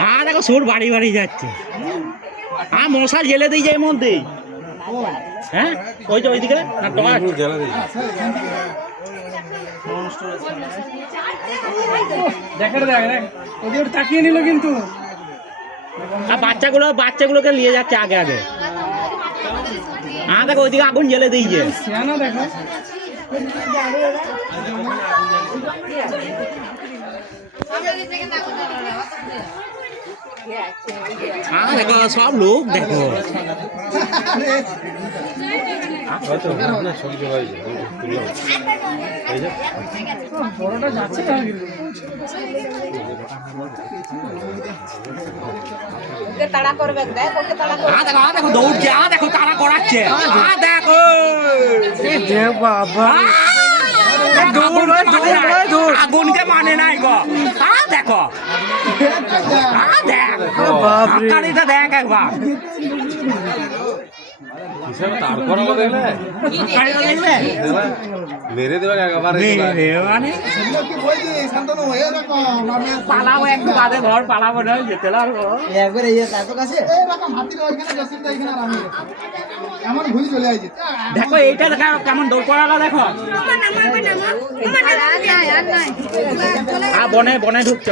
হ্যাঁ দেখো সুর বাড়ি বাড়ি যাচ্ছে। হ্যাঁ মশাল জেলে দিই যায় মধ্যে। হ্যাঁ ওই যে ওইদিকে না টর্চ জ্বালা দিই। দেখ ওদের তাকিয়ে নিল কিন্তু। আর বাচ্চাগুলোকে নিয়ে যাচ্ছে আগে আগে। হ্যাঁ দেখো ওইদিকে আগুন জ্বেলে দিয়েছে। সিয়ানা দেখো হ্যাঁ দেখো সব লোক দেখো। বড়টা যাচ্ছে তাড়া করবে দেখো দৌড়ছে। দেখো তারা করাচ্ছে। দেখো বাবা আগুনকে মানে নাই গো। দেখো দেখ দেখ একবার মেরে দেবে মানে পালাবো একটু বাদে ঘর পালাবো না যেতে লাগবো একবার এই এত কাছে দেখো এইটা দেখো কেমন দৌড় পড়ালো দেখো। বনে ঢুকছে